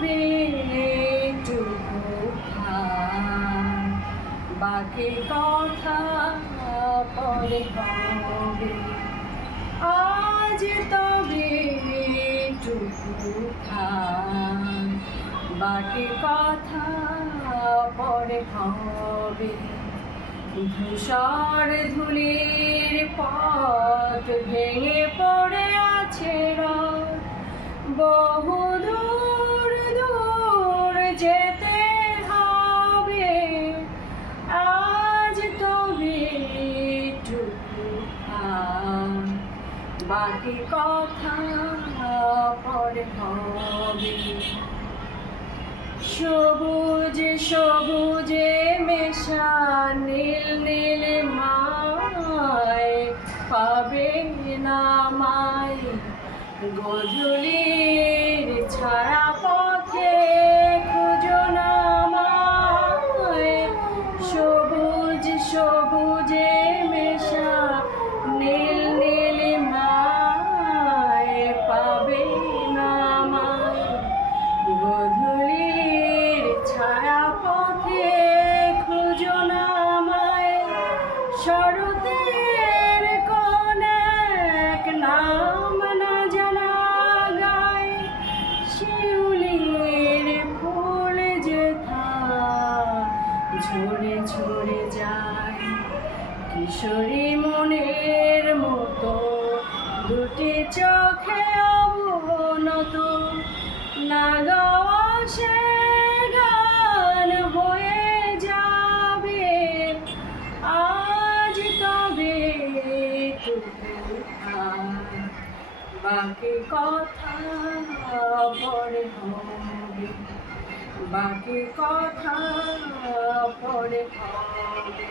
তবে টুকু বাকি কথা পরে হবে। আজ তবে টুকু বাকি কথা পরে হবে। ধূসর ধূলির পথ ভেঙে পড়ে আছে রথ, বহু দূর দূর যেতে হবে। আজ তবে টুকু বাকি কথা পরে হবে। সবুজ সবুজে মেশা নীল নীল মায় পাবে না মায়, গোধূলির ছায়া পথে খুঁজো না মায়। সবুজ সবুজে মেশা নীল নীল মায় পাবে না মায়, গোধূলির ছায়া পথে খুঁজো না আমায়। শরতের কোন এক নাম না জানা গায়, শিউলির ফুল যেথা ঝরে ঝরে যায়। কিশোরী মনের মতো দুটি চোখে অবনত, না গাওয়া সে গান হয়ে যাবে। আজ তবে টুকু বাকি কথা পরে হবে। বাকি কথা পরে হবে।